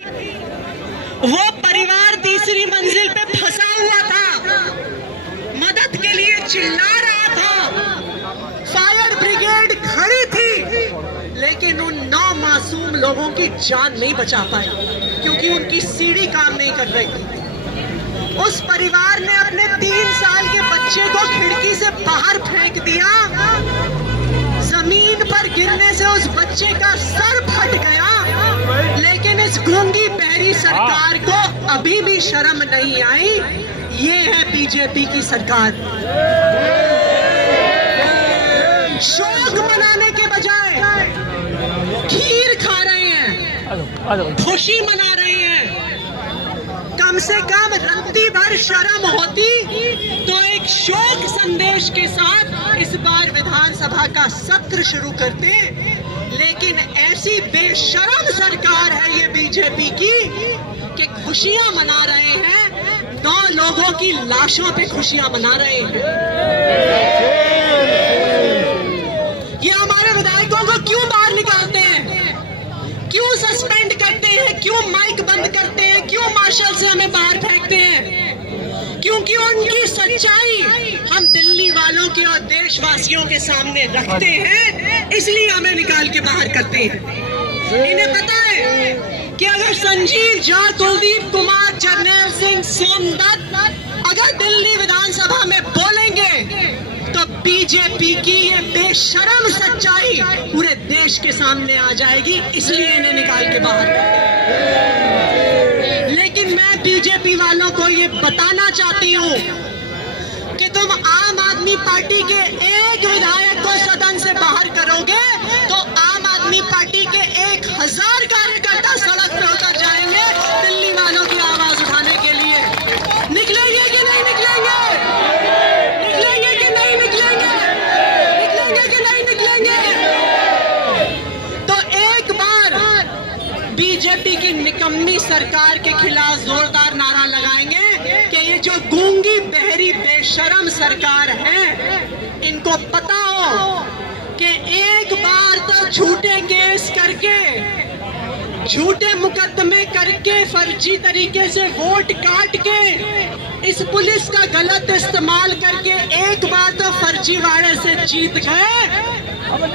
वो परिवार तीसरी मंजिल पे फंसा हुआ था, मदद के लिए चिल्ला रहा था, फायर ब्रिगेड खड़ी थी, लेकिन उन 9 मासूम लोगों की जान नहीं बचा पाई क्योंकि उनकी सीढ़ी काम नहीं कर रही थी। उस परिवार ने अपने 3 साल के बच्चे को खिड़की से बाहर फेंक दिया, जमीन पर गिरने से उस बच्चे का सर फट गया, लेकिन इस गूंगी बहरी सरकार को अभी भी शर्म नहीं आई। ये है बीजेपी की सरकार। शोक मनाने के बजाय खीर खा रहे हैं, खुशी मना रहे हैं। कम से कम रत्ती भर शर्म होती तो एक शोक संदेश के साथ इस बार विधानसभा का सत्र शुरू करते, लेकिन ऐसी बेशर्म सरकार है ये बीजेपी की कि खुशियां मना रहे हैं, 2 लोगों की लाशों पे खुशियां मना रहे हैं। ये हमारे विधायकों को क्यों बाहर निकालते हैं, क्यों सस्पेंड करते हैं, क्यों माइक बंद करते हैं, क्यों मार्शल से हमें बाहर फेंकते हैं? क्योंकि उनकी सच्चाई हम दिल्ली वालों के और देशवासियों के सामने रखते हैं, इसलिए हमें निकाल के बाहर करते हैं। इन्हें पता है कि अगर संजीव झा, कुलदीप कुमार, जरनैल सिंह, सोमदत्त अगर दिल्ली विधानसभा में बोलेंगे तो बीजेपी की ये बेशर्म सच्चाई पूरे देश के सामने आ जाएगी, इसलिए इन्हें निकाल के बाहर करते हैं। लेकिन मैं बीजेपी वालों को ये बताना चाहती हूँ कि तुम आम आदमी पार्टी के एक विधायक को सदन से बाहर करोगे तो आम आदमी पार्टी के 1000 कार्यकर्ता सड़क पर उतर जाएंगे दिल्ली वालों की आवाज उठाने के लिए। निकलेंगे कि नहीं निकलेंगे? निकलेंगे कि नहीं निकलेंगे? निकलेंगे कि नहीं निकलेंगे? तो एक बार बीजेपी की निकम्मी सरकार के खिलाफ जोरदार नारा लगाएंगे कि ये जो गूंगी बहरी बेशर्म सरकार है, इनको पता हो कि एक बार तो झूठे केस करके, झूठे मुकदमे करके, फर्जी तरीके से वोट काट के, इस पुलिस का गलत इस्तेमाल करके एक बार तो फर्जीवाड़े से जीत गए।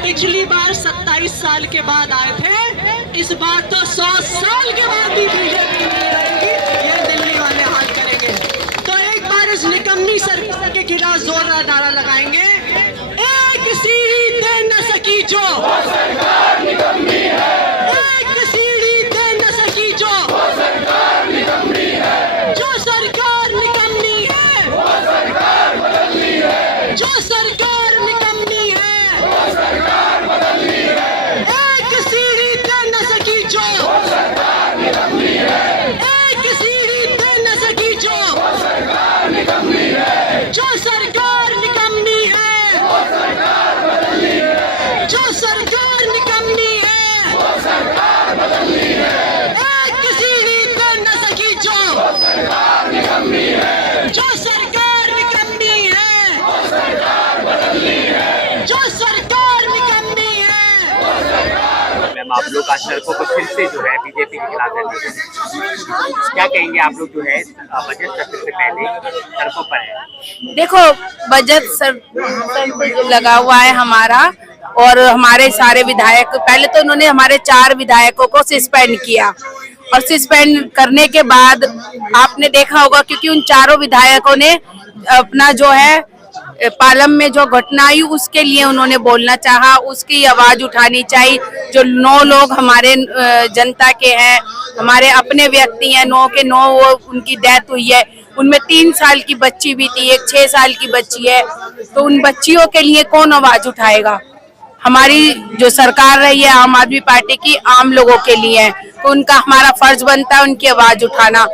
पिछली बार 27 साल के बाद आए थे, इस बार तो 100 साल के बाद भी बीजेपी नहीं रहेगी, ये दिल्ली वाले हाल करेंगे। तो एक बार इस निकम्मी सरकार के खिलाफ जोरदार नारा लगाएंगे, एक सीढ़ी दे न सकी जो सरकार निकम्मी है, एक सीढ़ी दे न सकी जो सरकार निकम्मी है, जो सरकार निकम्मी है वो सरकार बदलनी है, जो सरकार निकम्मी है वो सरकार बदलनी है, एक सीढ़ी दे न सकी जो सरकार निकम्मी है, एक सीढ़ी दे न सकी जो सरकार निकम्मी है, जो सरकार निकम्मी है वो सरकार बदलनी है, जो सरकार निकम्मी है वो सरकार बदलनी है, एक सीढ़ी दे न सकी जो सरकार निकम्मी है, जो सरकार निकम्मी है वो सरकार बदलनी है, जो सरकार निकम्मी है वो सरकार। मैम, आप लोग आज सड़कों पर फिर से जो है बीजेपी के खिलाफ है, क्या कहेंगे आप लोग जो है बजट सत्र से पहले सड़कों पर है? देखो, बजट सत्र लगा हुआ है हमारा, और हमारे सारे विधायक, पहले तो उन्होंने हमारे 4 विधायकों को सस्पेंड किया, और सस्पेंड करने के बाद आपने देखा होगा क्योंकि उन 4 विधायकों ने अपना जो है पालम में जो घटना आई उसके लिए उन्होंने बोलना चाहा, उसकी आवाज उठानी चाहिए। जो 9 लोग हमारे जनता के हैं, हमारे अपने व्यक्ति हैं, 9 के 9 वो उनकी डेथ हुई है, उनमें 3 साल की बच्ची भी थी, एक 6 साल की बच्ची है, तो उन बच्चियों के लिए कौन आवाज उठाएगा? हमारी जो सरकार रही है आम आदमी पार्टी की, आम लोगों के लिए है, तो उनका हमारा फर्ज बनता है उनकी आवाज उठाना।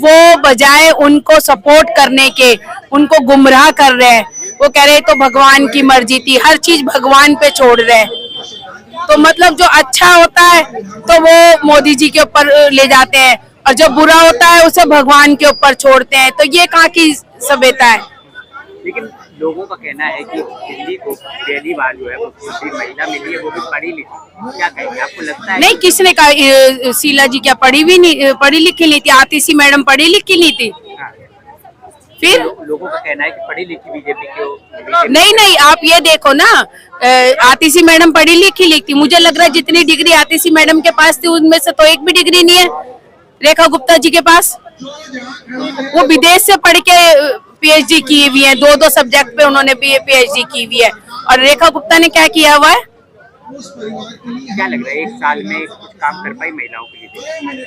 वो बजाय उनको सपोर्ट करने के उनको गुमराह कर रहे हैं। वो कह रहे तो भगवान की मर्जी थी, हर चीज भगवान पे छोड़ रहे हैं। तो मतलब जो अच्छा होता है तो वो मोदी जी के ऊपर ले जाते हैं, और जो बुरा होता है उसे भगवान के ऊपर छोड़ते हैं। तो ये कहाँ की सभ्यता है? लेकिन लोगों का कहना है कि दिल्ली को पहली बार जो है वो दूसरी महिला मिली है, वो भी पढ़ी लिखी। क्या कहेंगे, आपको लगता है? नहीं, किसने कहा शीला जी क्या पढ़ी लिखी नहीं थी? आतिशी मैडम पढ़ी लिखी नहीं थी? हाँ। फिर लोगों का कहना है कि पढ़ी लिखी बीजेपी को। नहीं, आप ये देखो ना, आतिशी मैडम पढ़ी लिखी लिखती, मुझे लग रहा है जितनी डिग्री आतिशी मैडम के पास थी उनमें से तो एक भी डिग्री नहीं है रेखा गुप्ता जी के पास। वो विदेश से पढ़ के पीएचडी की हुई है, 2-2 सब्जेक्ट पे उन्होंने पीएचडी की हुई है। और रेखा गुप्ता ने क्या किया हुआ है? क्या लग रहा है, एक साल में कुछ काम कर पाई महिलाओं के लिए?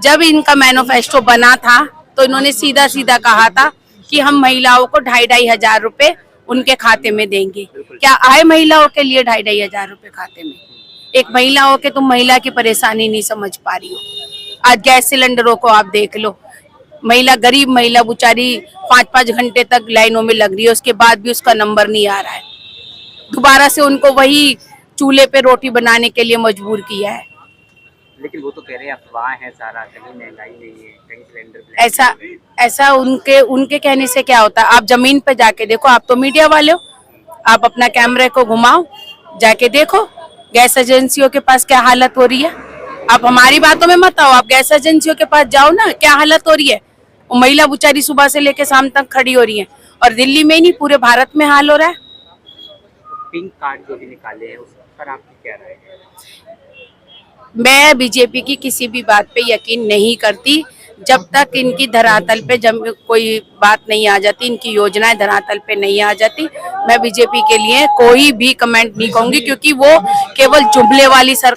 जब इनका मैनिफेस्टो बना था तो इन्होंने सीधा सीधा कहा था कि हम महिलाओं को 2,500 हजार रुपए उनके खाते में देंगे। क्या आए महिलाओं के लिए 2,500 हजार रुपए खाते में? एक महिला हो के तुम महिला की परेशानी नहीं समझ पा रही हो। आज गैस सिलेंडरों को आप देख लो, महिला, गरीब महिला बेचारी 5-5 घंटे तक लाइनों में लग रही है, उसके बाद भी उसका नंबर नहीं आ रहा है। दोबारा से उनको वही चूल्हे पे रोटी बनाने के लिए मजबूर किया है। लेकिन वो तो कह रहे हैं अफवाह है सारा, कहीं महंगाई नहीं है, कहीं सिलेंडर ऐसा उनके कहने से क्या होता है? आप जमीन पे जाके देखो, आप तो मीडिया वाले हो, आप अपना कैमरे को घुमाओ, जाके देखो गैस एजेंसियों के पास क्या हालत हो रही है। आप हमारी बातों में मत आओ, आप गैस एजेंसियों के पास जाओ ना, क्या हालत हो रही है। वो महिला बेचारी सुबह से लेकर शाम तक खड़ी हो रही है, और दिल्ली में ही नहीं पूरे भारत में हाल हो रहा है। पिंक कार्ड जो भी निकाले हैं उस पर आपकी क्या राय है? मैं बीजेपी की किसी भी बात पे यकीन नहीं करती जब तक इनकी धरातल पे कोई बात नहीं आ जाती, इनकी योजनाएं धरातल पे नहीं आ जाती। मैं बीजेपी के लिए कोई भी कमेंट नहीं कहूंगी, क्योंकि वो केवल जुमले वाली सरकार